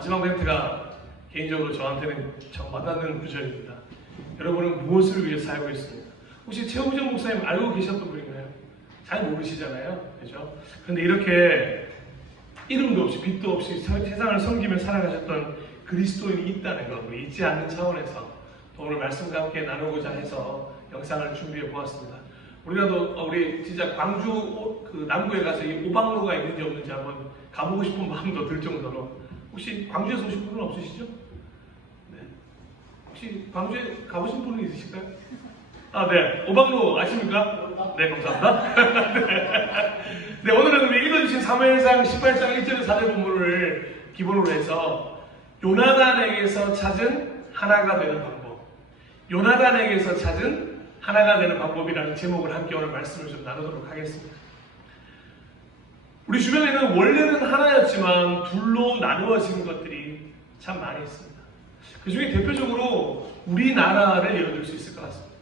마지막 멘트가 개인적으로 저한테는 참 와닿는 구절입니다. 여러분은 무엇을 위해 살고 있습니까? 혹시 최우정 목사님 알고 계셨던 분인가요? 잘 모르시잖아요. 그죠? 그런데 이렇게 이름도 없이 빛도 없이 세상을 섬기며 살아가셨던 그리스도인이 있다는 것, 우리 잊지 않는 차원에서 오늘 말씀과 함께 나누고자 해서 영상을 준비해 보았습니다. 우리 진짜 광주 그 남구에 가서 이 오방로가 있는지 없는지 한번 가보고 싶은 마음도 들 정도로. 혹시 광주에서 오신 분은 없으시죠? 네. 혹시 광주에 가보신 분은 있으실까요? 아, 네. 오방로 아십니까? 네, 감사합니다. 네, 오늘은 우리 읽어주신 사무엘상 18장 1절의 4절 본문을 기본으로 해서 요나단에게서 찾은 하나가 되는 방법, 요나단에게서 찾은 하나가 되는 방법이라는 제목을 함께 오늘 말씀을 좀 나누도록 하겠습니다. 우리 주변에는 원래는 하나였지만 둘로 나누어진 것들이 참 많이 있습니다. 그 중에 대표적으로 우리나라를 예로 들 수 있을 것 같습니다.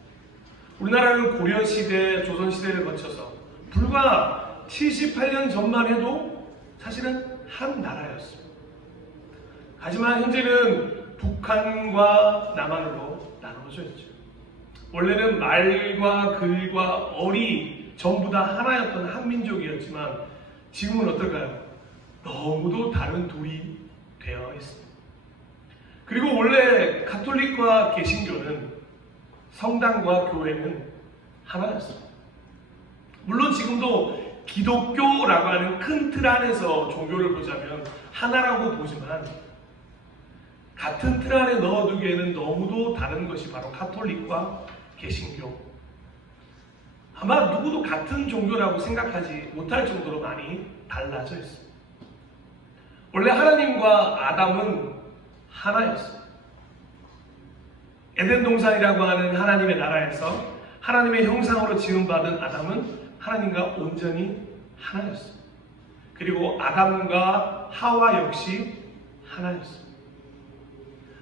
우리나라는 고려시대, 조선시대를 거쳐서 불과 78년 전만 해도 사실은 한 나라였습니다. 하지만 현재는 북한과 남한으로 나누어져 있죠. 원래는 말과 글과 어리 전부 다 하나였던 한민족이었지만 지금은 어떨까요? 너무도 다른 둘이 되어 있습니다. 그리고 원래 가톨릭과 개신교는 성당과 교회는 하나였습니다. 물론 지금도 기독교라고 하는 큰 틀 안에서 종교를 보자면 하나라고 보지만 같은 틀 안에 넣어두기에는 너무도 다른 것이 바로 가톨릭과 개신교. 아마 누구도 같은 종교라고 생각하지 못할 정도로 많이 달라져 있습니다. 원래 하나님과 아담은 하나였습니다. 에덴 동산이라고 하는 하나님의 나라에서 하나님의 형상으로 지음받은 아담은 하나님과 온전히 하나였습니다. 그리고 아담과 하와 역시 하나였습니다.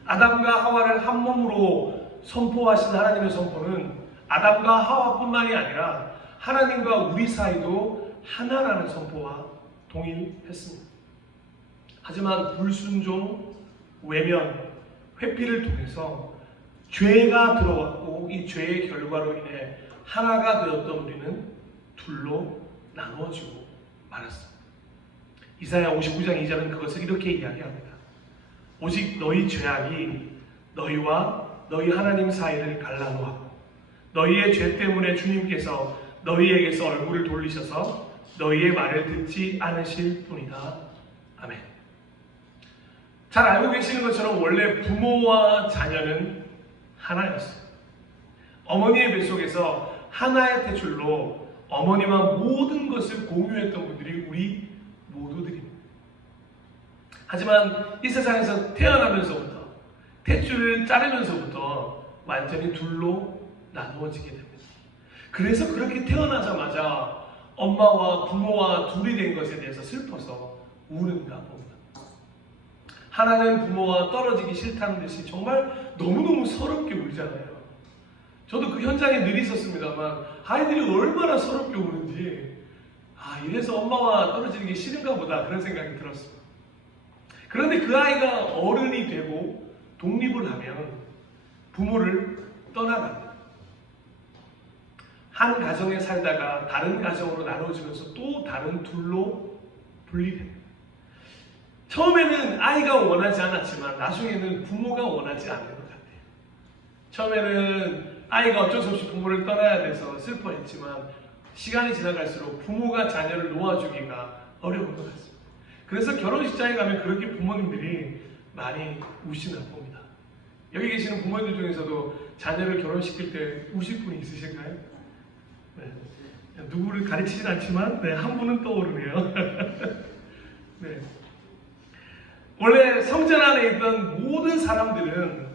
아담과 하와를 한 몸으로 선포하신 하나님의 선포는 아담과 하와뿐만이 아니라 하나님과 우리 사이도 하나라는 선포와 동일했습니다. 하지만 불순종, 외면, 회피를 통해서 죄가 들어왔고 이 죄의 결과로 인해 하나가 되었던 우리는 둘로 나누어지고 말았습니다. 이사야 59장 2절은 그것을 이렇게 이야기합니다. 오직 너희 죄악이 너희와 너희 하나님 사이를 갈라놓았고 너희의 죄 때문에 주님께서 너희에게서 얼굴을 돌리셔서 너희의 말을 듣지 않으실 뿐이다. 아멘. 잘 알고 계시는 것처럼 원래 부모와 자녀는 하나였습니다. 어머니의 뱃속에서 하나의 태출로 어머니와 모든 것을 공유했던 분들이 우리 모두들입니다. 하지만 이 세상에서 태어나면서부터 탯줄을 자르면서부터 완전히 둘로 나누어지게 됩니다. 그래서 그렇게 태어나자마자 엄마와 부모와 둘이 된 것에 대해서 슬퍼서 우는가 봅니다. 하나는 부모와 떨어지기 싫다는 듯이 정말 너무너무 서럽게 울잖아요. 저도 그 현장에 늘 있었습니다만 아이들이 얼마나 서럽게 우는지 이래서 엄마와 떨어지는 게 싫은가 보다 그런 생각이 들었습니다. 그런데 그 아이가 어른이 되고 독립을 하면 부모를 떠나갑니다. 한 가정에 살다가 다른 가정으로 나눠지면서 또 다른 둘로 분리됩니다. 처음에는 아이가 원하지 않았지만 나중에는 부모가 원하지 않는 것 같아요. 처음에는 아이가 어쩔 수 없이 부모를 떠나야 돼서 슬퍼했지만 시간이 지나갈수록 부모가 자녀를 놓아주기가 어려운 것 같습니다. 그래서 결혼식장에 가면 그렇게 부모님들이 많이 우시나 봅니다. 여기 계시는 부모님들 중에서도 자녀를 결혼시킬 때 우실 분이 있으실까요? 네. 누구를 가르치진 않지만 한 분은 떠오르네요. 네. 원래 성전 안에 있던 모든 사람들은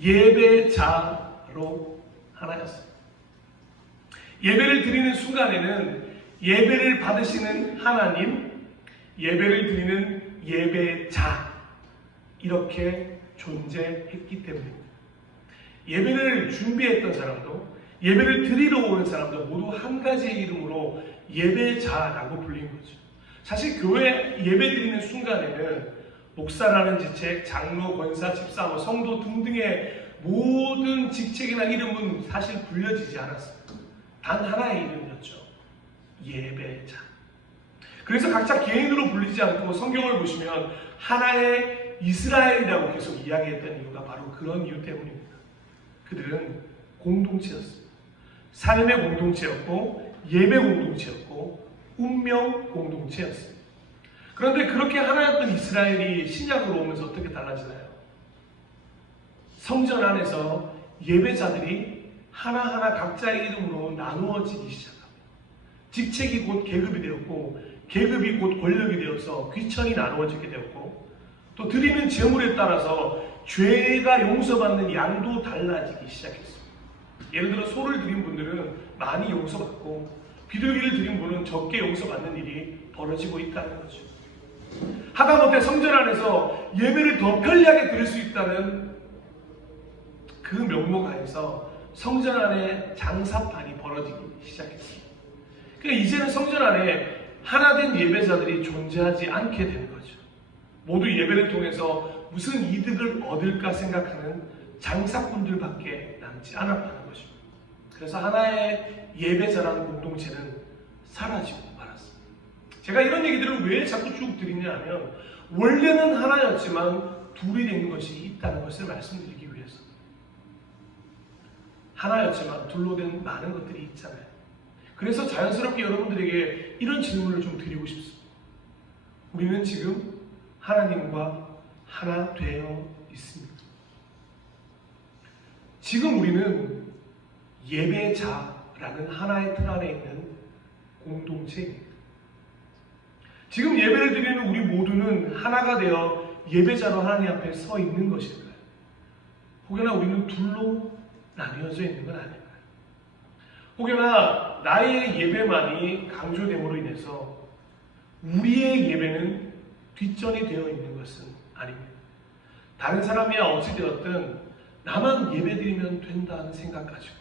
예배자로 하나였습니다. 예배를 드리는 순간에는 예배를 받으시는 하나님, 예배를 드리는 예배자 이렇게 존재했기 때문입니다. 예배를 준비했던 사람도 예배를 드리러 오는 사람도 모두 한 가지의 이름으로 예배자라고 불린 거죠. 사실 교회 예배 드리는 순간에는 목사라는 직책, 장로, 권사, 집사, 성도 등등의 모든 직책이나 이름은 사실 불려지지 않았습니다. 단 하나의 이름이었죠. 예배자. 그래서 각자 개인으로 불리지 않고 성경을 보시면 하나의 이스라엘이라고 계속 이야기했던 이유가 바로 그런 이유 때문입니다. 그들은 공동체였습니다. 삶의 공동체였고 예배 공동체였고 운명 공동체였습니다. 그런데 그렇게 하나였던 이스라엘이 신약으로 오면서 어떻게 달라지나요? 성전 안에서 예배자들이 하나하나 각자의 이름으로 나누어지기 시작합니다. 직책이 곧 계급이 되었고 계급이 곧 권력이 되어서 귀천이 나누어지게 되었고 또 드리는 제물에 따라서 죄가 용서받는 양도 달라지기 시작했습니다. 예를 들어 소를 드린 분들은 많이 용서받고 비둘기를 드린 분은 적게 용서받는 일이 벌어지고 있다는 거죠. 하다못해 성전 안에서 예배를 더 편리하게 드릴 수 있다는 그 명목 하에서 성전 안에 장사판이 벌어지기 시작했습니다. 그러니까 이제는 성전 안에 하나된 예배자들이 존재하지 않게 된 거죠. 모두 예배를 통해서 무슨 이득을 얻을까 생각하는 장사꾼들밖에 남지 않았다는 것입니다. 그래서 하나의 예배자라는 공동체는 사라지고 말았습니다. 제가 이런 얘기들을 왜 자꾸 쭉 드리냐 하면 원래는 하나였지만 둘이 된 것이 있다는 것을 말씀드리기 위해서. 하나였지만 둘로 된 많은 것들이 있잖아요. 그래서 자연스럽게 여러분들에게 이런 질문을 좀 드리고 싶습니다. 우리는 지금 하나님과 하나 되어 있습니다. 지금 우리는 예배자라는 하나의 틀 안에 있는 공동체입니다. 지금 예배를 드리는 우리 모두는 하나가 되어 예배자로 하나님 앞에 서 있는 것일까요? 혹여나 우리는 둘로 나뉘어져 있는 건 아닐까요? 혹여나 나의 예배만이 강조됨으로 인해서 우리의 예배는 뒷전이 되어 있는 것은 아닙니다. 다른 사람이야 어찌되었든 나만 예배드리면 된다는 생각 가지고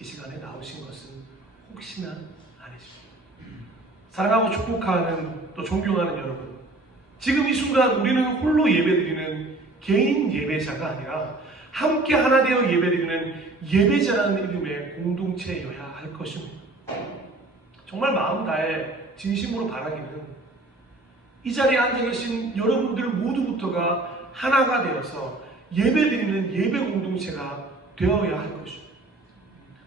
이 시간에 나오신 것은 혹시나 아니십니까? 사랑하고 축복하는 또 존경하는 여러분, 지금 이 순간 우리는 홀로 예배드리는 개인 예배자가 아니라 함께 하나 되어 예배드리는 예배자라는 이름의 공동체여야 할 것입니다. 정말 마음 다해 진심으로 바라기는 이 자리에 앉아 계신 여러분들 모두부터가 하나가 되어서 예배드리는 예배 공동체가 되어야 할 것입니다.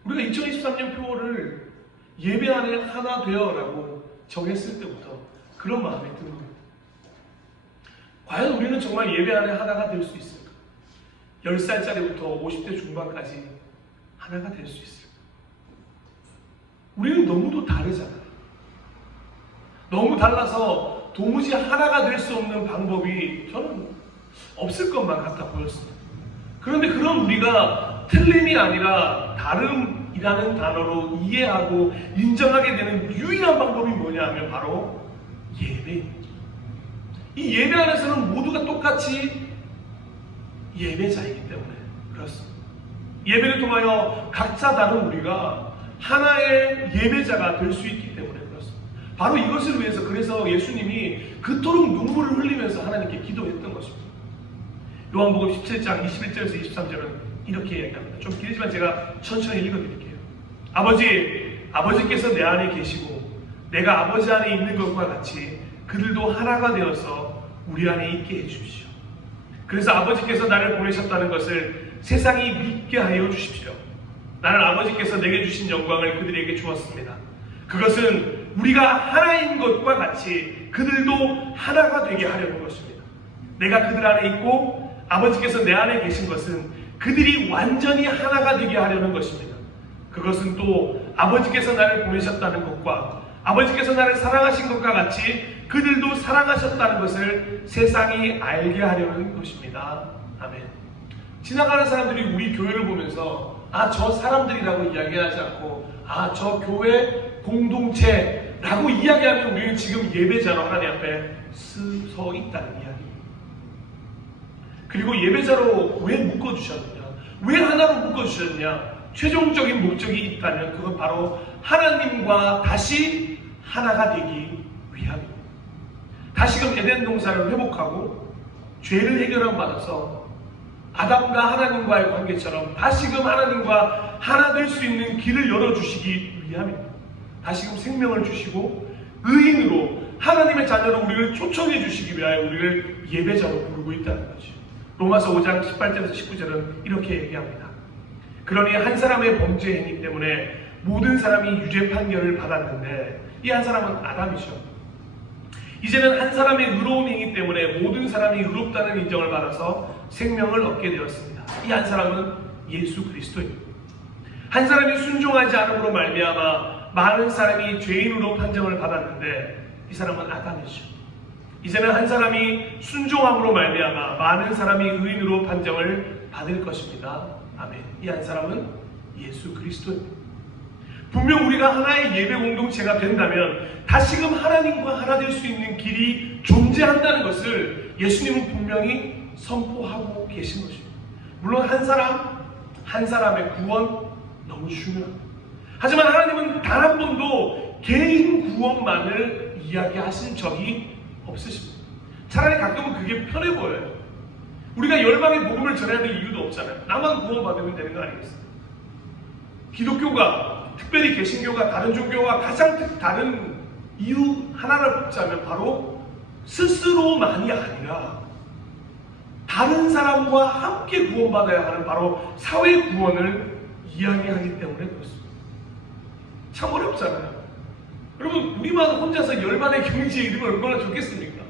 우리가 2023년 표어를 예배 안에 하나 되어라고 정했을 때부터 그런 마음이 든 겁니다. 과연 우리는 정말 예배 안에 하나가 될 수 있을까? 10살짜리부터 50대 중반까지 하나가 될 수 있을까? 우리는 너무도 다르잖아요. 너무 달라서 도무지 하나가 될 수 없는 방법이 저는 없을 것만 같아 보였습니다. 그런데 그런 우리가 틀림이 아니라 다름이라는 단어로 이해하고 인정하게 되는 유일한 방법이 뭐냐 하면 바로 예배입니다. 이 예배 안에서는 모두가 똑같이 예배자이기 때문에 그렇습니다. 예배를 통하여 각자 다른 우리가 하나의 예배자가 될 수 있기 때문에 그렇습니다. 바로 이것을 위해서 그래서 예수님이 그토록 눈물을 흘리면서 하나님께 기도했던 것입니다. 요한복음 17장 21절에서 23절은 이렇게 이야기합니다. 좀 길지만 제가 천천히 읽어드릴게요. 아버지께서 내 안에 계시고 내가 아버지 안에 있는 것과 같이 그들도 하나가 되어서 우리 안에 있게 해주십시오. 그래서 아버지께서 나를 보내셨다는 것을 세상이 믿게 하여 주십시오. 나는 아버지께서 내게 주신 영광을 그들에게 주었습니다. 그것은 우리가 하나인 것과 같이 그들도 하나가 되게 하려는 것입니다. 내가 그들 안에 있고 아버지께서 내 안에 계신 것은 그들이 완전히 하나가 되게 하려는 것입니다. 그것은 또 아버지께서 나를 보내셨다는 것과 아버지께서 나를 사랑하신 것과 같이 그들도 사랑하셨다는 것을 세상이 알게 하려는 것입니다. 아멘. 지나가는 사람들이 우리 교회를 보면서 저 사람들이라고 이야기하지 않고 저 교회 공동체라고 이야기하면 우리는 지금 예배자로 하나님 앞에 서 있다는 이야기입니다. 그리고 예배자로 왜 묶어주셨느냐? 왜 하나로 묶어주셨느냐? 최종적인 목적이 있다면 그건 바로 하나님과 다시 하나가 되기 위함입니다. 다시금 에덴 동산을 회복하고 죄를 해결함 받아서 아담과 하나님과의 관계처럼 다시금 하나님과 하나 될 수 있는 길을 열어주시기 위함입니다. 다시금 생명을 주시고 의인으로 하나님의 자녀로 우리를 초청해 주시기 위하여 우리를 예배자로 부르고 있다는 거죠. 로마서 5장 18절에서 19절은 이렇게 얘기합니다. 그러니 한 사람의 범죄 행위 때문에 모든 사람이 유죄 판결을 받았는데 이 한 사람은 아담이죠. 이제는 한 사람의 의로운 행위 때문에 모든 사람이 의롭다는 인정을 받아서 생명을 얻게 되었습니다. 이 한 사람은 예수 그리스도입니다. 한 사람이 순종하지 않음으로 말미암아 많은 사람이 죄인으로 판정을 받았는데 이 사람은 아담이죠. 이제는 한 사람이 순종함으로 말미암아 많은 사람이 의인으로 판정을 받을 것입니다. 아멘. 이 한 사람은 예수 그리스도입니다. 분명 우리가 하나의 예배 공동체가 된다면 다시금 하나님과 하나 될 수 있는 길이 존재한다는 것을 예수님은 분명히 선포하고 계신 것입니다. 물론 한 사람의 구원 너무 중요합니다. 하지만 하나님은 단 한 번도 개인 구원만을 이야기하신 적이 없으십니다. 차라리 가끔은 그게 편해 보여요. 우리가 열방의 복음을 전해야 될 이유도 없잖아요. 나만 구원받으면 되는 거 아니겠습니까? 기독교가, 특별히 개신교가 다른 종교와 가장 다른 이유 하나를 뽑자면 바로 스스로만이 아니라 다른 사람과 함께 구원받아야 하는 바로 사회 구원을 이야기하기 때문에 그렇습니다. 참 어렵잖아요. 여러분, 우리만 혼자서 열반의 경지에 이르면 얼마나 좋겠습니까?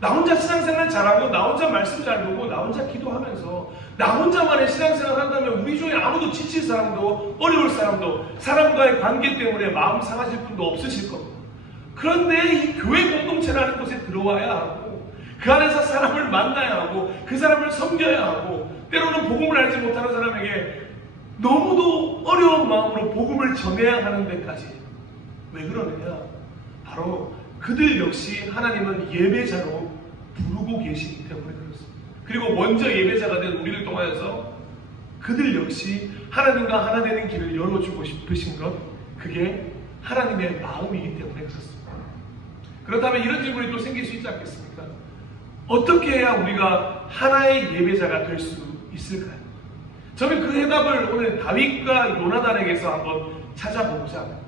나 혼자 신앙생활 잘하고 나 혼자 말씀 잘 보고 나 혼자 기도하면서 나 혼자만의 신앙생활 한다면 우리 중에 아무도 지칠 사람도 어려울 사람도 사람과의 관계 때문에 마음 상하실 분도 없으실 겁니다. 그런데 이 교회 공동체라는 곳에 들어와야 하고 그 안에서 사람을 만나야 하고 그 사람을 섬겨야 하고 때로는 복음을 알지 못하는 사람에게 너무도 어려운 마음으로 복음을 전해야 하는 데까지 왜 그러느냐? 바로 그들 역시 하나님은 예배자로 부르고 계시기 때문에 그렇습니다. 그리고 먼저 예배자가 된 우리를 통하여서 그들 역시 하나님과 하나 되는 길을 열어주고 싶으신 것, 그게 하나님의 마음이기 때문에 그렇습니다. 그렇다면 이런 질문이 또 생길 수 있지 않겠습니까? 어떻게 해야 우리가 하나의 예배자가 될 수 있을까요? 저는 그 해답을 오늘 다윗과 요나단에게서 한번 찾아보고자 합니다.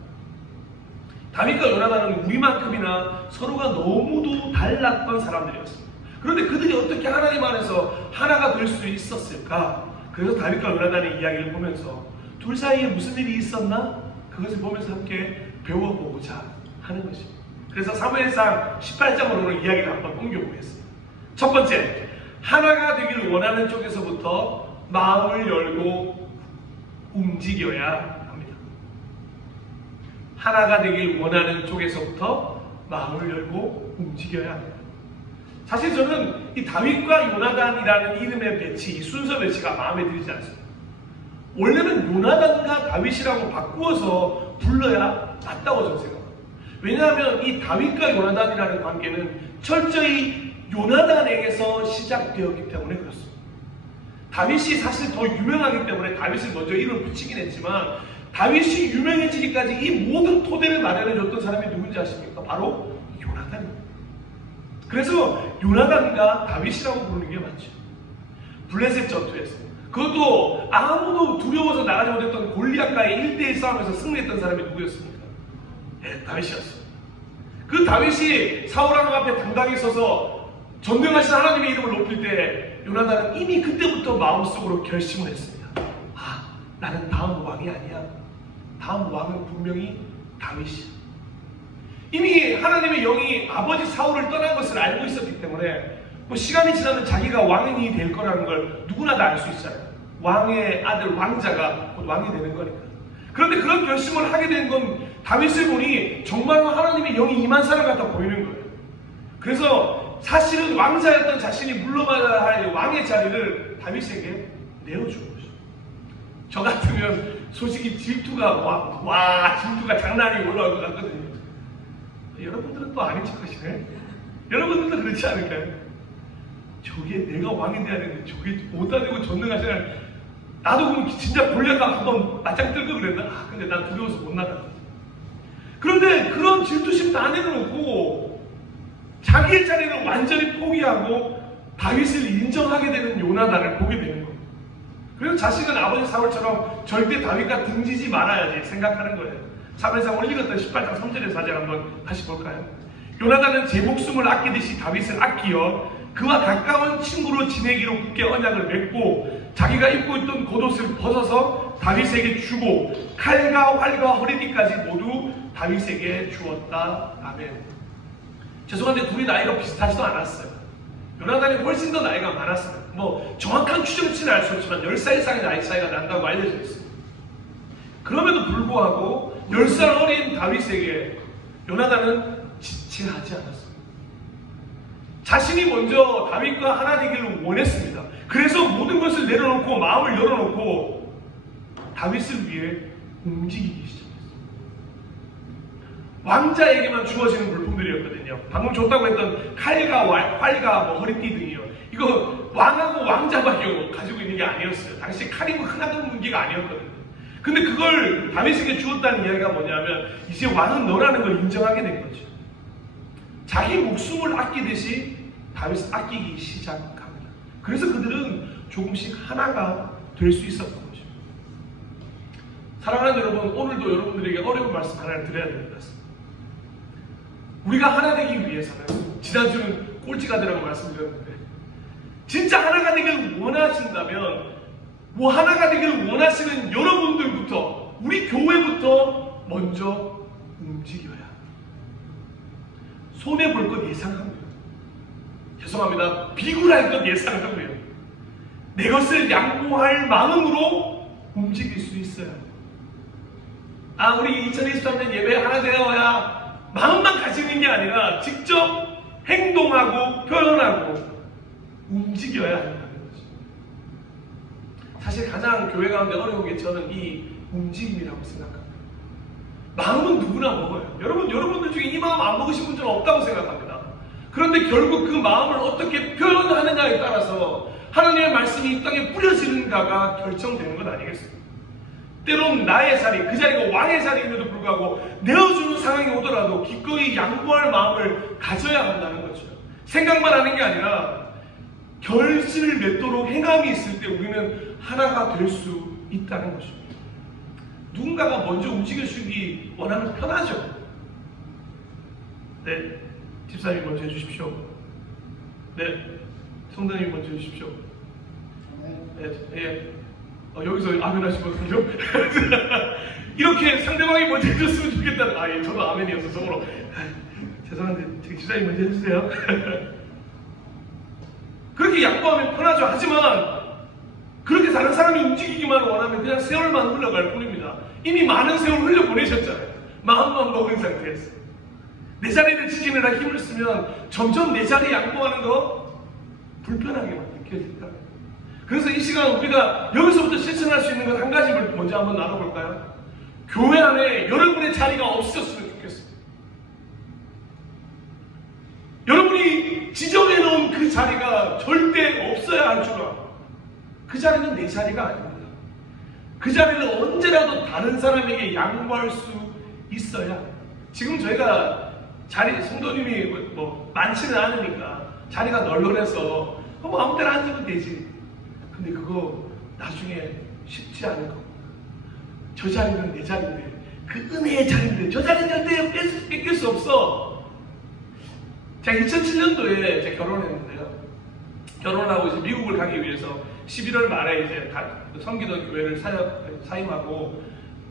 다윗과 요나단은 우리만큼이나 서로가 너무도 달랐던 사람들이었습니다. 그런데 그들이 어떻게 하나님 안에서 하나가 될 수 있었을까? 그래서 다윗과 요나단의 이야기를 보면서 둘 사이에 무슨 일이 있었나? 그것을 보면서 함께 배워보고자 하는 것입니다. 그래서 사무엘상 18장으로 오늘 이야기를 한번 옮겨보겠습니다. 첫 번째, 하나가 되길 원하는 쪽에서부터 마음을 열고 움직여야 합니다. 하나가 되길 원하는 쪽에서부터 마음을 열고 움직여야 합니다. 사실 저는 이 다윗과 요나단이라는 이름의 배치, 이 순서 배치가 마음에 들지 않습니다. 원래는 요나단과 다윗이라고 바꾸어서 불러야 맞다고 저는 생각합니다. 왜냐하면 이 다윗과 요나단이라는 관계는 철저히 요나단에게서 시작되었기 때문에 그렇습니다. 다윗이 사실 더 유명하기 때문에 다윗을 먼저 이름을 붙이긴 했지만 다윗이 유명해지기까지 이 모든 토대를 마련해줬던 사람이 누군지 아십니까? 바로 요나단입니다. 그래서 요나단과 다윗이라고 부르는 게 맞죠. 블레셋 전투에서 그것도 아무도 두려워서 나가지 못했던 골리앗과의 1대1 싸움에서 승리했던 사람이 누구였습니까? 네, 다윗이었어요. 그 다윗이 사울왕 앞에 당당히 서서 전능하신 하나님의 이름을 높일 때 요나단은 이미 그때부터 마음속으로 결심을 했습니다. 아, 나는 다음 왕이 아니야. 다음 왕은 분명히 다윗이야. 이미 하나님의 영이 아버지 사울을 떠난 것을 알고 있었기 때문에 시간이 지나면 자기가 왕이 될 거라는 걸 누구나 다 알 수 있잖아요. 왕의 아들 왕자가 곧 왕이 되는 거니까. 그런데 그런 결심을 하게 된 건 다윗을 보니 정말로 하나님의 영이 임한 사람 같아 보이는 거예요. 그래서 사실은 왕자였던 자신이 물러가야 할 왕의 자리를 다윗에게 내어준 거죠. 저 같으면 솔직히 질투가 질투가 장난이 올라올 것 같거든요. 여러분들은 또 아닌 척 하시네. 여러분들도 그렇지 않을까요? 저게 내가 왕이 돼야 되는데 저게 못다 되고 전능하시나. 나도 그럼 진짜 골리앗과 한번 맞짱 뜨고 그랬나? 근데 난 두려워서 못 나갔다. 그런데 그런 질투심 다 내려놓고 자기의 자리를 완전히 포기하고 다윗을 인정하게 되는 요나단을 보게 되는 겁니다. 그리고 자신은 아버지 사울처럼 절대 다윗과 등지지 말아야지 생각하는 거예요. 사무엘상 오늘 읽었던 18장 3절의 사절 한번 다시 볼까요? 요나단은 제 목숨을 아끼듯이 다윗을 아끼어 그와 가까운 친구로 지내기로 굳게 언약을 맺고 자기가 입고 있던 겉옷을 벗어서 다윗에게 주고 칼과 활과 허리띠까지 모두 다윗에게 주었다. 아멘. 죄송한데 둘이 나이가 비슷하지도 않았어요. 요나단이 훨씬 더 나이가 많았어요. 뭐 정확한 추정치는 알 수 없지만 10살 이상의 나이 차이가 난다고 알려져 있어요. 그럼에도 불구하고 10살 어린 다윗에게 요나단은 지체하지 않았어요. 자신이 먼저 다윗과 하나 되기를 원했습니다. 그래서 모든 것을 내려놓고 마음을 열어놓고 다윗을 위해 움직이기 시작했어요. 왕자에게만 주어지는 물품들이었거든요. 방금 줬다고 했던 칼과 활과 허리띠 등이요. 이거 왕하고 왕자밖에 가지고 있는 게 아니었어요. 당시 칼이 흔하던 무기가 아니었거든요. 근데 그걸 다윗에게 주었다는 이야기가 뭐냐면 이제 왕은 너라는 걸 인정하게 된 거죠. 자기 목숨을 아끼듯이 다윗을 아끼기 시작합니다. 그래서 그들은 조금씩 하나가 될 수 있었던 거죠. 사랑하는 여러분, 오늘도 여러분들에게 어려운 말씀 하나를 드려야 됩니다. 우리가 하나 되기 위해서는, 지난주는 꼴찌가 되라고 말씀드렸는데, 진짜 하나가 되기를 원하신다면 하나가 되기를 원하시는 여러분들부터, 우리 교회부터 먼저 움직여야 합니다. 손해볼 것 예상하고요. 죄송합니다. 비굴할 것 예상하고요. 내 것을 양보할 마음으로 움직일 수 있어야 합니다. 우리 2023년 예배 하나 되어야 마음만 가지는 게 아니라 직접 행동하고 표현하고 움직여야 한다는 거죠. 사실 가장 교회 가운데 어려운 게 저는 이 움직임이라고 생각합니다. 마음은 누구나 먹어요. 여러분들 중에 이 마음 안 먹으신 분들은 없다고 생각합니다. 그런데 결국 그 마음을 어떻게 표현하느냐에 따라서 하나님의 말씀이 이 땅에 뿌려지는가가 결정되는 것 아니겠습니까? 때론 나의 자리, 그 자리가 왕의 자리임에도 불구하고 내어주는 상황이 오더라도 기꺼이 양보할 마음을 가져야 한다는 거죠. 생각만 하는 게 아니라 결실을 맺도록 행함이 있을 때 우리는 하나가 될 수 있다는 것입니다. 누군가가 먼저 움직여주기 원하면 편하죠. 네, 집사님이 먼저 해주십시오. 네, 성도님이 먼저 해주십시오. 네, 예. 여기서 아멘 하시거든요. 이렇게 상대방이 먼저 해줬으면 좋겠다는, 예, 저도 아멘이어서 속으로 죄송한데 집사님 먼저 해주세요. 그렇게 양보하면 편하죠. 하지만 그렇게 다른 사람이 움직이기만 원하면 그냥 세월만 흘러갈 뿐입니다. 이미 많은 세월 흘려보내셨잖아요. 마음만 먹은 상태에서. 내 자리를 지키느라 힘을 쓰면 점점 내 자리 양보하는 거 불편하게만 느껴진다. 그래서 이 시간 우리가 여기서부터 실천할 수 있는 것 한 가지를 먼저 한번 나눠볼까요? 교회 안에 여러분의 자리가 없었으면 좋겠습니다. 여러분이 지정해 놓은 그 자리가 절대 없어야 할 줄 알아. 그 자리는 내 자리가 아닙니다. 그 자리를 언제라도 다른 사람에게 양보할 수 있어야. 지금 저희가 성도님이 많지는 않으니까 자리가 널널해서 아무 때나 앉으면 되지. 근데 그거 나중에 쉽지 않을 겁니다. 저 자리는 내 자리인데, 그 은혜의 자리인데 저 자리는 절대 뺏길 수 없어. 제가 2007년도에 제가 결혼했는데요. 결혼하고 이제 미국을 가기 위해서 11월 말에 이제 섬기던 교회를 사임하고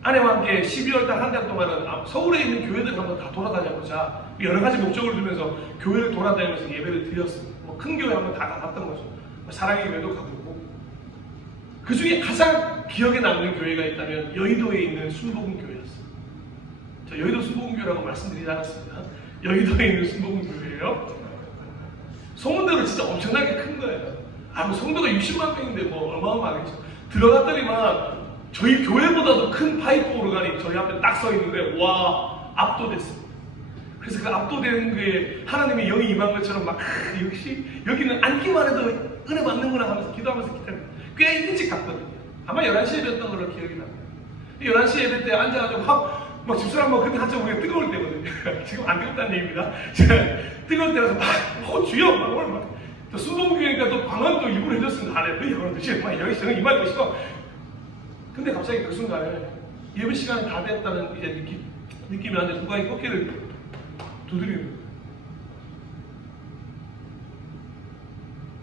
아내와 함께 12월 달 한 달 동안은 서울에 있는 교회들 한번 다 돌아다녀보자. 여러 가지 목적을 두면서 교회를 돌아다니면서 예배를 드렸습니다. 큰 교회 한번 다 가봤던 거죠. 사랑의 교회도 가보고. 그 중에 가장 기억에 남는 교회가 있다면 여의도에 있는 순복음교회였어요. 저 여의도 순복음교회라고 말씀드리지 않았습니다. 여의도에 있는 순복음교회예요. 소문대로 진짜 엄청나게 큰 거예요. 성도가 60만 명인데 어마어마하겠죠. 들어갔더니만 저희 교회보다도 큰 파이프 오르간이 저희 앞에 딱 서 있는데 와, 압도됐습니다. 그래서 그 압도되는 게 하나님의 영이 임한 것처럼 역시 여기는 앉기만 해도 은혜 받는구나 하면서 기도하면서 기다립니다. 꽤 일찍 갔거든요. 아마 11시에 뵀던 걸로 기억이 납니다. 11시 예배 때 앉아가지고 막 집사람 막 그때 한참 우리가 뜨거울 때거든요. 지금 안 뜨겁다는 얘기입니다. 제가 뜨거울 때라서 막 주여 막 오늘 막 또 수봉교회니까 또 방언도 일부러 해줬습니다. 안에 너 이거는 드시고 막 여기 저는 이말 드시고. 근데 갑자기 그 순간에 예배 시간이 다 됐다는 이제 느낌이 왔는데 누가 이 어깨를 두드리는 거예요.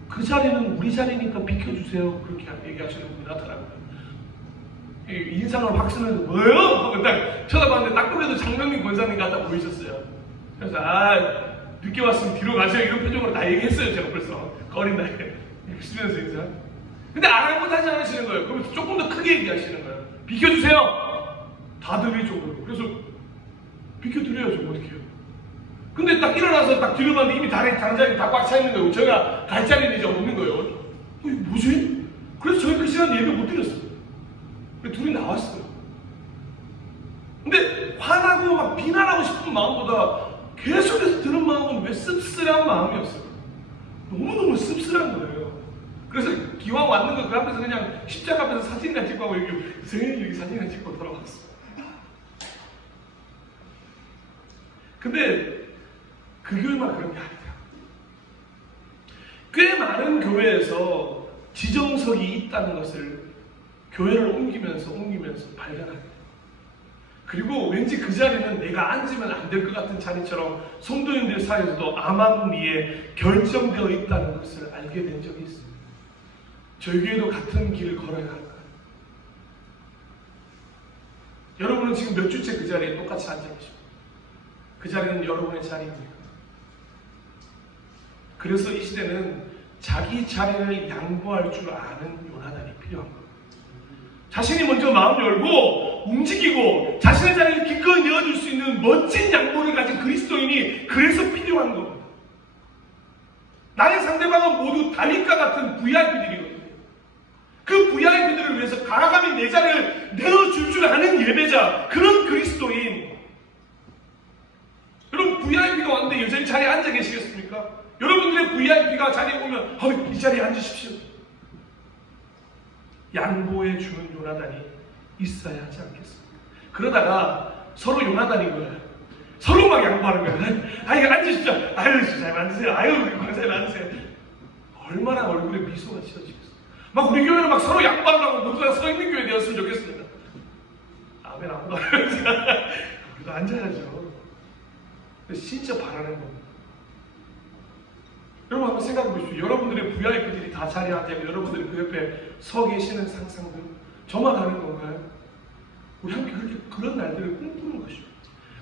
그 자리는 우리 자리니까 비켜주세요. 그렇게 얘기하시는 분이 나타나고요. 인상을 확 쓰면서 뭐예요? 하고 딱 쳐다봤는데 딱 보면서 장명민 권사님 같아 보이셨어요. 그래서 늦게 왔으면 뒤로 가세요. 이런 표정으로 다 얘기했어요. 제가 벌써 거린다 이렇게 쓰면서 인사. 근데 아랑곳하지 않으시는 거예요. 그러면서 조금 더 크게 얘기하시는 거예요. 비켜주세요. 다 들릴 정도로. 그래서 비켜드려야죠. 어떻게 해요? 근데 딱 일어나서 딱 뒤로 봤는데 이미 다른 자리 다 꽉 차 있는 거예요. 제가 갈 자리는 이제 없는 거예요. 이게 뭐지? 그래서 저희 그 시간 예배 못 드렸어요. 둘이 나왔어요. 근데 화나고 막 비난하고 싶은 마음보다 계속해서 드는 마음은 왜 씁쓸한 마음이었어요. 너무너무 씁쓸한 거예요. 그래서 기왕 왔는 거 그 앞에서 그냥 십자가 앞에서 사진이나 찍고 하고 여기 사진이나 찍고 돌아왔어요. 근데 그 교회만 그런 게 아니다. 꽤 많은 교회에서 지정석이 있다는 것을 교회를 옮기면서 발견하게 돼요. 그리고 왠지 그 자리는 내가 앉으면 안 될 것 같은 자리처럼 성도님들 사이에서도 암암리에 결정되어 있다는 것을 알게 된 적이 있어요. 저희 교회도 같은 길을 걸어야 할 거예요. 여러분은 지금 몇 주째 그 자리에 똑같이 앉아 계십니다. 그 자리는 여러분의 자리입니다. 그래서 이 시대는 자기 자리를 양보할 줄 아는 요나단이 필요한 겁니다. 자신이 먼저 마음 열고 움직이고 자신의 자리를 기꺼이 내어줄 수 있는 멋진 양보를 가진 그리스도인이 그래서 필요한 겁니다. 나의 상대방은 모두 달리카 같은 VIP들이거든요. 그 VIP들을 위해서 가라감히 내 자리를 내어줄 줄 아는 예배자, 그런 그리스도인. 여러분 VIP가 왔는데 여전히 자리에 앉아 계시겠습니까? 여러분들의 VIP가 자리에 오면 이 자리에 앉으십시오. 양보해 주는 요나단이 있어야 하지 않겠습니까? 그러다가 서로 요나단인 거예요. 서로 막 양보하는 거예요. 아유 앉으십시오. 아유 잘 앉으세요. 아유 권사님 앉으세요. 얼마나 얼굴에 미소가 지어지겠어요. 막 우리 교회는 막 서로 양보하려고 모두가 서 있는 교회 되었으면 좋겠습니다. 아멘 아무도 안 해요. 우리도 앉아야죠. 진짜 바라는 겁니다. 여러분 한번 생각해 보십시오. 여러분들의 VIP들이 다 자리에 앉아있고 여러분들이 그 옆에 서 계시는 상상들 저만 하는 건가요? 우리 함께 그런 날들을 꿈꾸는 것입니다.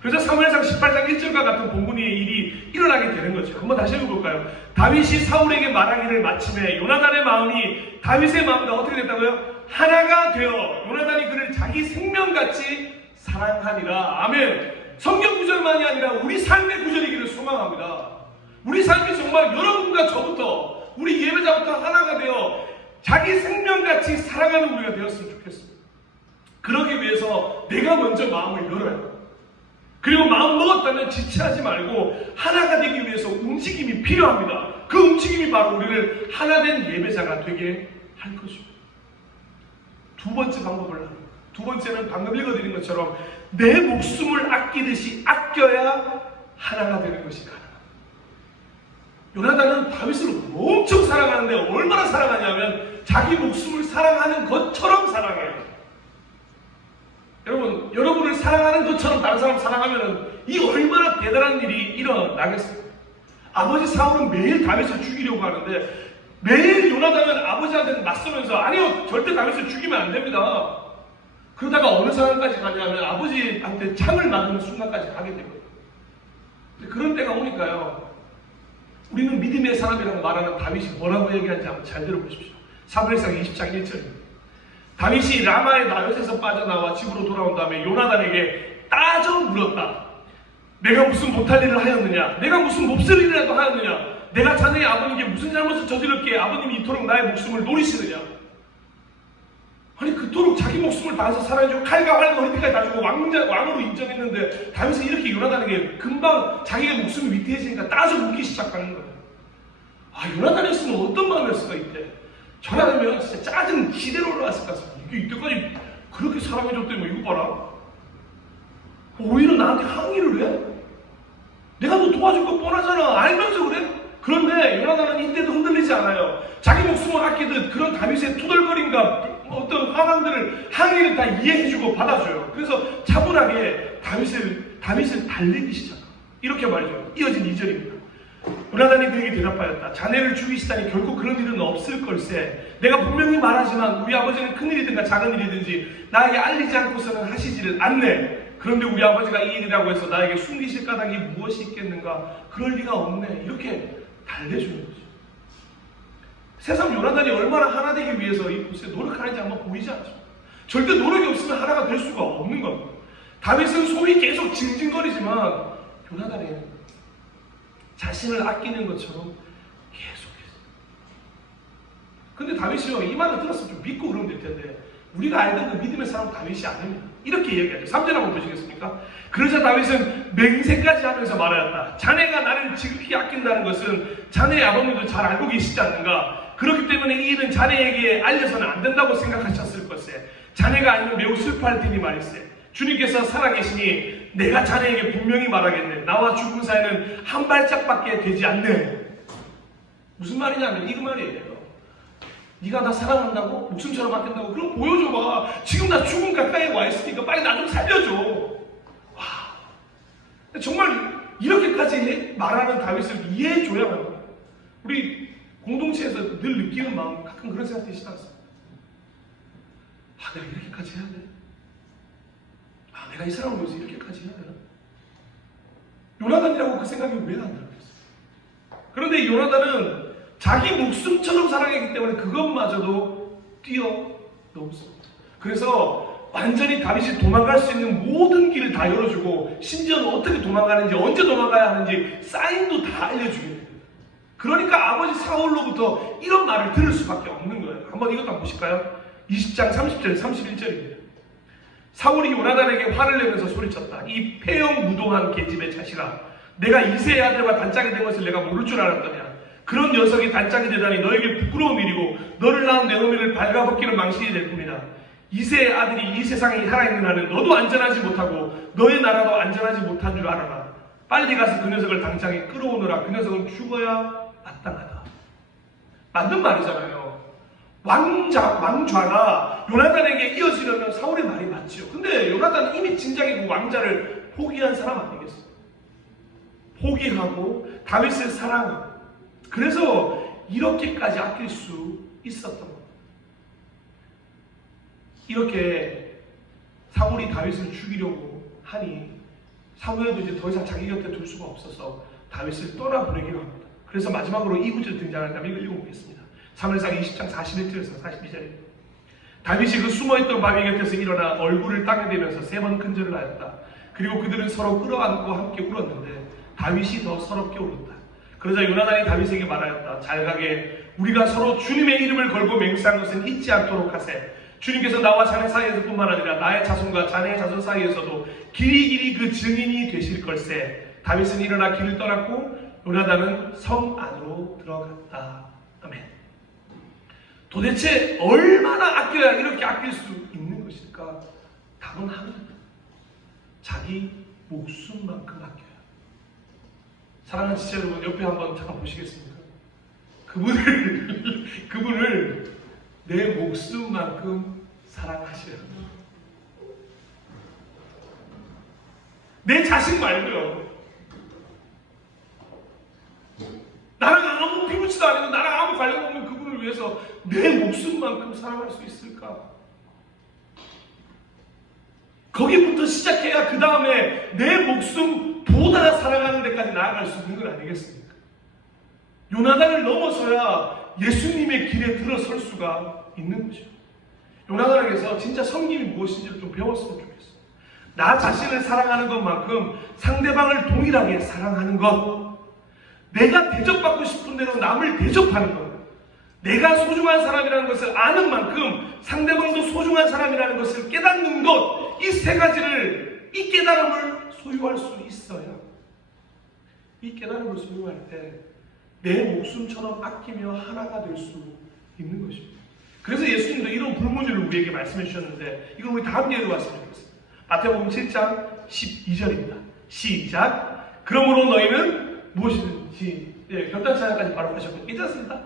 그래서 사무엘상 18장 1절과 같은 본문의 일이 일어나게 되는 거죠. 한번 다시 읽어볼까요? 다윗이 사울에게 말하기를 마침에 요나단의 마음이 다윗의 마음과 어떻게 됐다고요? 하나가 되어 요나단이 그를 자기 생명같이 사랑하니라. 아멘. 성경 구절만이 아니라 우리 삶의 구절이기를 소망합니다. 우리 삶이 정말 여러분과 저부터 우리 예배자부터 하나가 되어 자기 생명같이 사랑하는 우리가 되었으면 좋겠습니다. 그러기 위해서 내가 먼저 마음을 열어요. 그리고 마음 먹었다면 지체하지 말고 하나가 되기 위해서 움직임이 필요합니다. 그 움직임이 바로 우리를 하나된 예배자가 되게 할 것입니다. 두 번째 방법을 합니다. 두 번째는 방금 읽어드린 것처럼 내 목숨을 아끼듯이 아껴야 하나가 되는 것이 가능합니다. 요나단은 다윗을 엄청 사랑하는데 얼마나 사랑하냐면 자기 목숨을 사랑하는 것처럼 사랑해요. 여러분을 사랑하는 것처럼 다른 사람 사랑하면 이 얼마나 대단한 일이 일어나겠습니까? 아버지 사울은 매일 다윗을 죽이려고 하는데 매일 요나단은 아버지한테 맞서면서 아니요 절대 다윗을 죽이면 안 됩니다. 그러다가 어느 상황까지 가냐면 아버지한테 창을 맞는 순간까지 가게 되거든요. 그런 때가 오니까요. 우리는 믿음의 사람이라고 말하는 다윗이 뭐라고 얘기하는지 한번 잘 들어보십시오. 사무엘상 20장 1절입니다. 다윗이 라마의 나봇에서 빠져나와 집으로 돌아온 다음에 요나단에게 따져 물었다. 내가 무슨 못할 일을 하였느냐? 내가 무슨 몹쓸 일이라도 하였느냐? 내가 자네의 아버님께 무슨 잘못을 저질렀기에 아버님이 이토록 나의 목숨을 노리시느냐? 아니 그토록 자기 목숨을 다해서 살아주고 칼과 활과 허리띠까지 다 주고 왕으로 인정했는데 다윗은 이렇게 요나단에게 금방 자기의 목숨이 위태해지니까 따져 묻기 시작하는 거예요. 아 요나단이었으면 어떤 마음이었을까 이때? 저라면 진짜 짜증 지대로 올라왔을 것 같습니다. 이게 이때까지 그렇게 사랑해줬더니 뭐 이거 봐라. 오히려 나한테 항의를 해? 내가 너 도와줄 거 뻔하잖아. 알면서 그래? 그런데 요나단은 이때도 흔들리지 않아요. 자기 목숨을 아끼듯 그런 다윗의 투덜거림과 어떤 화망들을 항의를 다 이해해주고 받아줘요. 그래서 차분하게 다윗을 달래기 시작합니다. 이렇게 말이죠. 이어진 2절입니다. 요나단이 그에게 대답하였다. 자네를 죽이시다니 결코 그런 일은 없을 걸세. 내가 분명히 말하지만 우리 아버지는 큰 일이든가 작은 일이든지 나에게 알리지 않고서는 하시지를 않네. 그런데 우리 아버지가 이 일이라고 해서 나에게 숨기실 까닭이 무엇이 있겠는가? 그럴 리가 없네. 이렇게 달래주는 거죠. 세상 요나단이 얼마나 하나 되기 위해서 이 곳에 노력하는지 한번 보이지 않죠. 절대 노력이 없으면 하나가 될 수가 없는 겁니다. 다윗은 소위 계속 징징거리지만 요나단이 자신을 아끼는 것처럼 계속해서. 근데 다윗이요, 이 말을 들었으면 좀 믿고 그러면 될 텐데 우리가 알던 그 믿음의 사람 다윗이 아닙니다. 이렇게 얘기하죠. 3절 한번 보시겠습니까? 그러자 다윗은 맹세까지 하면서 말하였다. 자네가 나를 지극히 아낀다는 것은 자네의 아버님도 잘 알고 계시지 않는가? 그렇기 때문에 이 일은 자네에게 알려서는 안 된다고 생각하셨을 것에 자네가 알면 매우 슬퍼할 테니 말일세. 주님께서 살아계시니 내가 자네에게 분명히 말하겠네. 나와 죽음 사이는 한 발짝밖에 되지 않네. 무슨 말이냐면 이거 말이에요. 네가 나 사랑한다고? 목숨처럼 아낀다고? 그럼 보여줘봐. 지금 나 죽음 가까이 와 있으니까 빨리 나 좀 살려줘. 와, 정말 이렇게까지 말하는 다윗을 이해해줘야만. 우리 공동체에서 늘 느끼는 마음, 가끔 그런 생각 드시지 않습니까? 아, 내가 이렇게까지 해야 돼? 아, 내가 이 사람을 위해서 이렇게까지 해야 되나? 요나단이라고 그 생각이 왜 안 들었겠어요? 그런데 요나단은 자기 목숨처럼 사랑했기 때문에 그것마저도 뛰어넘습니다. 그래서 완전히 다윗이 도망갈 수 있는 모든 길을 다 열어주고 심지어는 어떻게 도망가는지 언제 도망가야 하는지 사인도 다 알려주게 됩니다. 그러니까 아버지 사울로부터 이런 말을 들을 수밖에 없는 거예요. 한번 이것도 한번 보실까요? 20장 30절 31절입니다. 사울이 요나단에게 화를 내면서 소리쳤다. 이 폐영무동한 계집의 자식아, 내가 이새의 아들과 단짝이 된 것을 내가 모를 줄 알았더냐. 그런 녀석이 단짝이 되다니 너에게 부끄러운 일이고 너를 낳은 내 어미를 발가벗기는 망신이 될 뿐이다. 이새의 아들이 이 세상에 살아있는 한은 너도 안전하지 못하고 너의 나라도 안전하지 못한 줄 알아라. 빨리 가서 그 녀석을 당장에 끌어오너라. 그 녀석은 죽어야 마땅하다. 맞는 말이잖아요. 왕좌가 요나단에게 이어지려면 사울의 말이 맞지요. 근데 요나단은 이미 진작에 그 왕자를 포기한 사람 아니겠어요? 포기하고 다윗을 사랑하고 그래서 이렇게까지 아낄 수 있었던 겁니다. 이렇게 사울이 다윗을 죽이려고 하니 사무엘도 이제 더 이상 자기 곁에 둘 수가 없어서 다윗을 떠나보내기로 합니다. 그래서 마지막으로 이 구절이 등장한다면 이걸 읽어보겠습니다. 사무엘상 20장 41절에서 42절입니다. 다윗이 그 숨어있던 바위 곁에서 일어나 얼굴을 땅에 대면서 3번 큰절을 하였다. 그리고 그들은 서로 끌어안고 함께 울었는데 다윗이 더 서럽게 울었다. 그러자 요나단이 다윗에게 말하였다. 잘 가게 우리가 서로 주님의 이름을 걸고 맹세한 것은 잊지 않도록 하세. 주님께서 나와 자네 사이에서 뿐만 아니라 나의 자손과 자네의 자손 사이에서도 길이길이 그 증인이 되실 걸세. 다윗은 일어나 길을 떠났고 요나단은 성 안으로 들어갔다. 아멘. 도대체 얼마나 아껴야 이렇게 아낄 수 있는 것일까? 답은 하나입니다. 자기 목숨만큼 아껴요. 사랑하는 지체 여러분, 옆에 한번 잠깐 보시겠습니까? 그분을 내 목숨만큼 사랑하셔야 합니다. 내 자식 말고요. 나랑 아무 피부치도 아니고 나랑 아무 관련 없는 그분을 위해서 내 목숨만큼 사랑할 수 있을까? 거기부터 시작해야 그 다음에 내 목숨보다 사랑하는 데까지 나아갈 수 있는 건 아니겠습니까? 요나단을 넘어서야 예수님의 길에 들어설 수가 있는 거죠. 요나단에게서 진짜 섬김이 무엇인지를 좀 배웠으면 좋겠어요. 나 자신을 사랑하는 것만큼 상대방을 동일하게 사랑하는 것, 내가 대접받고 싶은 대로 남을 대접하는 것, 내가 소중한 사람이라는 것을 아는 만큼 상대방도 소중한 사람이라는 것을 깨닫는 것, 이 세 가지를, 이 깨달음을 소유할 수 있어야, 이 깨달음을 소유할 때 내 목숨처럼 아끼며 하나가 될 수 있는 것입니다. 그래서 예수님도 이런 불문율을 우리에게 말씀해 주셨는데 이걸 우리 다 함께 읽어봤으면 좋겠습니다. 마태복음 7장 12절입니다. 시작. 그러므로 너희는 무엇이든지, 결단 찬양까지 바로 하셨고 괜찮습니다.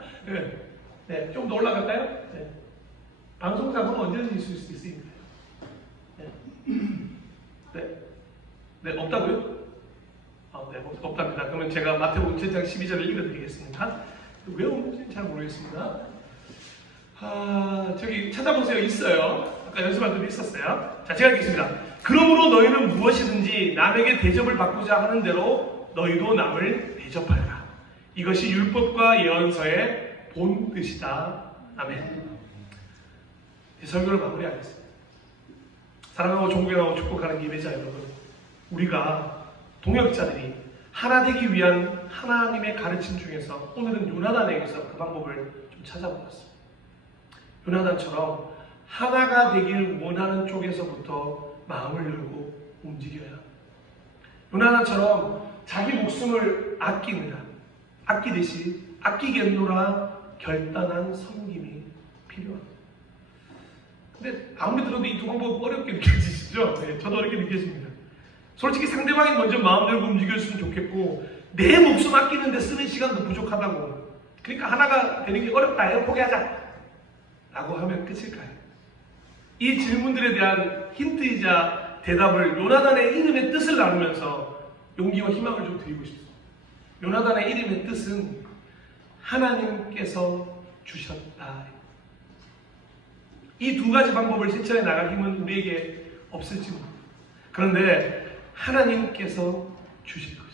네, 좀 더 올라갈까요? 네. 방송 작업은 언제든지 있을 수 있으니까요. 네. 네, 없다고요? 네, 없답니다. 그러면 제가 마태복음 7장 12절을 읽어드리겠습니다. 왜 없는지는 잘 모르겠습니다. 저기 찾아보세요. 있어요. 아까 연습할 때도 있었어요. 자, 제가 읽겠습니다. 그러므로 너희는 무엇이든지 남에게 대접을 받고자 하는 대로 너희도 남을 대접하여라. 이것이 율법과 예언서의 본 뜻이다. 아멘. 이 설교를 마무리하겠습니다. 사랑하고 존경하고 축복하는 예배자 여러분, 우리가 동역자들이 하나 되기 위한 하나님의 가르침 중에서 오늘은 요나단에게서 그 방법을 좀 찾아보았습니다. 요나단처럼 하나가 되길 원하는 쪽에서부터 마음을 열고 움직여야 합니다. 요나단처럼 자기 목숨을 아끼듯이 아끼겠노라 결단한 섬김이 필요합니다. 근데 아무리 들어도 이 두 방법 어렵게 느껴지시죠? 네, 저도 어렵게 느껴집니다. 솔직히 상대방이 먼저 마음 열고 움직였으면 좋겠고 내 목숨 아끼는데 쓰는 시간도 부족하다고, 그러니까 하나가 되는 게 어렵다 해요. 포기하자 라고 하면 끝일까요? 이 질문들에 대한 힌트이자 대답을 요나단의 이름의 뜻을 나누면서 용기와 희망을 좀 드리고 싶습니다. 요나단의 이름의 뜻은 하나님께서 주셨다. 이 두 가지 방법을 실천해 나갈 힘은 우리에게 없을지 모릅니다. 그런데 하나님께서 주신 것입니다.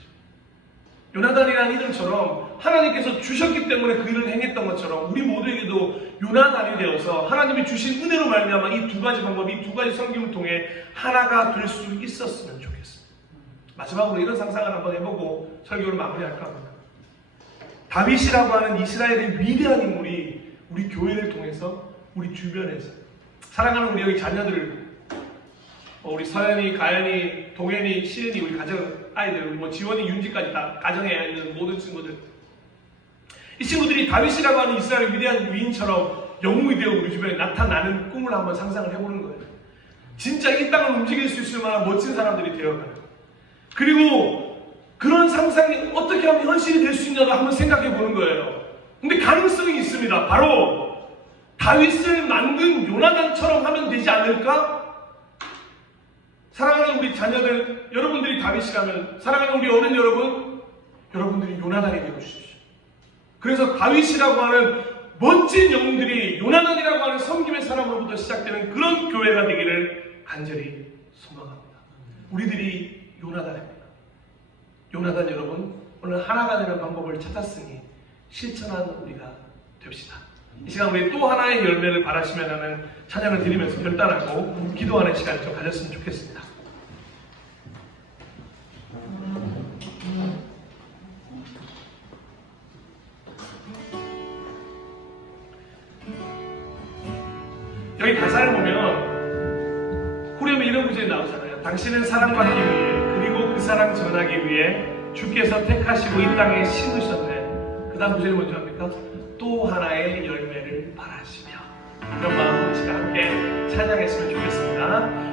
요나단이라는 이름처럼 하나님께서 주셨기 때문에 그 일을 행했던 것처럼 우리 모두에게도 요나단이 되어서 하나님이 주신 은혜로 말미암아 이 두 가지 방법, 이 두 가지 섬김을 통해 하나가 될 수 있었으면 좋겠습니다. 마지막으로 이런 상상을 한번 해보고 설교를 마무리할까 합니다. 다윗이라고 하는 이스라엘의 위대한 인물이 우리 교회를 통해서 우리 주변에서 사랑하는 우리 여기 자녀들, 우리 서연이, 가연이, 동현이, 시은이, 우리 가정 아이들, 우리 지원이, 윤지까지 다 가정에 있는 모든 친구들, 이 친구들이 다윗이라고 하는 이스라엘의 위대한 위인처럼 영웅이 되어 우리 주변에 나타나는 꿈을 한번 상상을 해보는 거예요. 진짜 이 땅을 움직일 수 있을 만한 멋진 사람들이 되어가요. 그리고 그런 상상이 어떻게 하면 현실이 될 수 있냐고 한번 생각해 보는 거예요. 근데 가능성이 있습니다. 바로 다윗을 만든 요나단처럼 하면 되지 않을까? 사랑하는 우리 자녀들, 여러분들이 다윗이라면, 사랑하는 우리 어른 여러분, 여러분들이 요나단이 되고 싶으십시오. 그래서 다윗이라고 하는 멋진 영웅들이 요나단이라고 하는 섬김의 사람으로부터 시작되는 그런 교회가 되기를 간절히 소망합니다. 우리들이 요나단입니다. 요나단 여러분, 오늘 하나가 되는 방법을 찾았으니 실천하는 우리가 됩시다. 이 시간 우리 또 하나의 열매를 바라시면 하는 찬양을 드리면서 결단하고 기도하는 시간을 좀 가졌으면 좋겠습니다. 여기 가사를 보면 후렴에 이런 구절이 나오잖아요. 당신은 사랑받기 위해 그리고 그 사랑 전하기 위해 주께서 택하시고 이 땅에 심으셨네. 그 다음 구절이 뭔지 압니까? 또 하나의 열매를 바라시며. 이런 마음으로 시간 함께 찬양했으면 좋겠습니다.